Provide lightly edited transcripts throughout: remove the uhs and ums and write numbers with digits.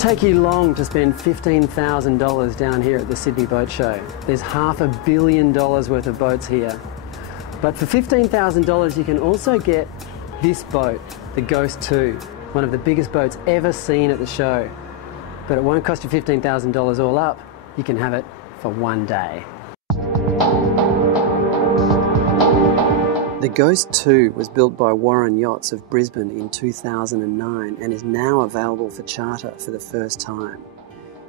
Shouldn't take you long to spend $15,000 down here at the Sydney Boat Show. There's $500 million worth of boats here. But for $15,000 you can also get this boat, the Ghost 2, one of the biggest boats ever seen at the show. But it won't cost you $15,000 all up. You can have it for one day. The Ghost 2 was built by Warren Yachts of Brisbane in 2009 and is now available for charter for the first time.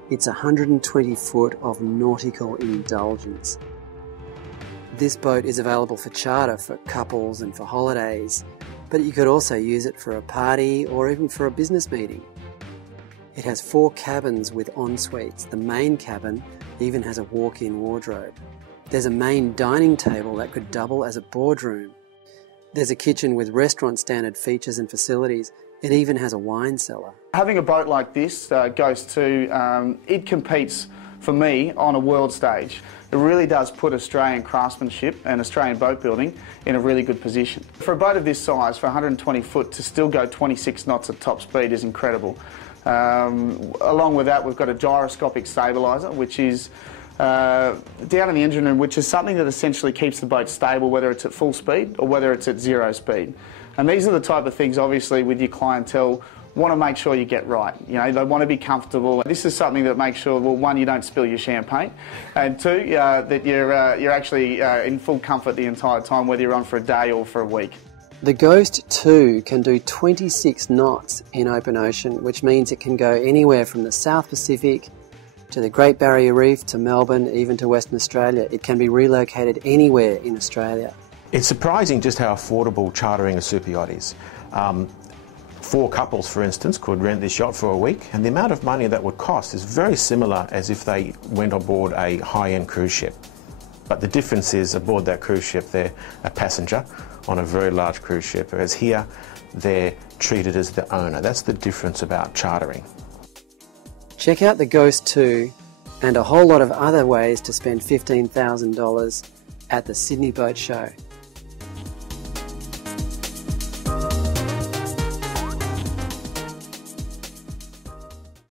It's 120 foot of nautical indulgence. This boat is available for charter for couples and for holidays, but you could also use it for a party or even for a business meeting. It has 4 cabins with en-suites. The main cabin even has a walk-in wardrobe. There's a main dining table that could double as a boardroom. There's a kitchen with restaurant standard features and facilities. It even has a wine cellar. Having a boat like this, Ghost 2, it competes for me on a world stage. It really does put Australian craftsmanship and Australian boat building in a really good position. For a boat of this size, for 120 foot, to still go 26 knots at top speed is incredible. Along with that, we've got a gyroscopic stabiliser, which is down in the engine room, which is something that essentially keeps the boat stable, whether it's at full speed or whether it's at 0 speed. And these are the type of things, obviously, with your clientele, want to make sure you get right. You know, they want to be comfortable. This is something that makes sure, well, one, you don't spill your champagne, and two, that you're actually in full comfort the entire time, whether you're on for a day or for a week. The Ghost 2 can do 26 knots in open ocean, which means it can go anywhere from the South Pacific to the Great Barrier Reef, to Melbourne, even to Western Australia. It can be relocated anywhere in Australia. It's surprising just how affordable chartering a super yacht is. 4 couples, for instance, could rent this yacht for a week, and the amount of money that would cost is very similar as if they went on board a high-end cruise ship. But the difference is, aboard that cruise ship, they're a passenger on a very large cruise ship, whereas here, they're treated as the owner. That's the difference about chartering. Check out the Ghost 2 and a whole lot of other ways to spend $15,000 at the Sydney Boat Show.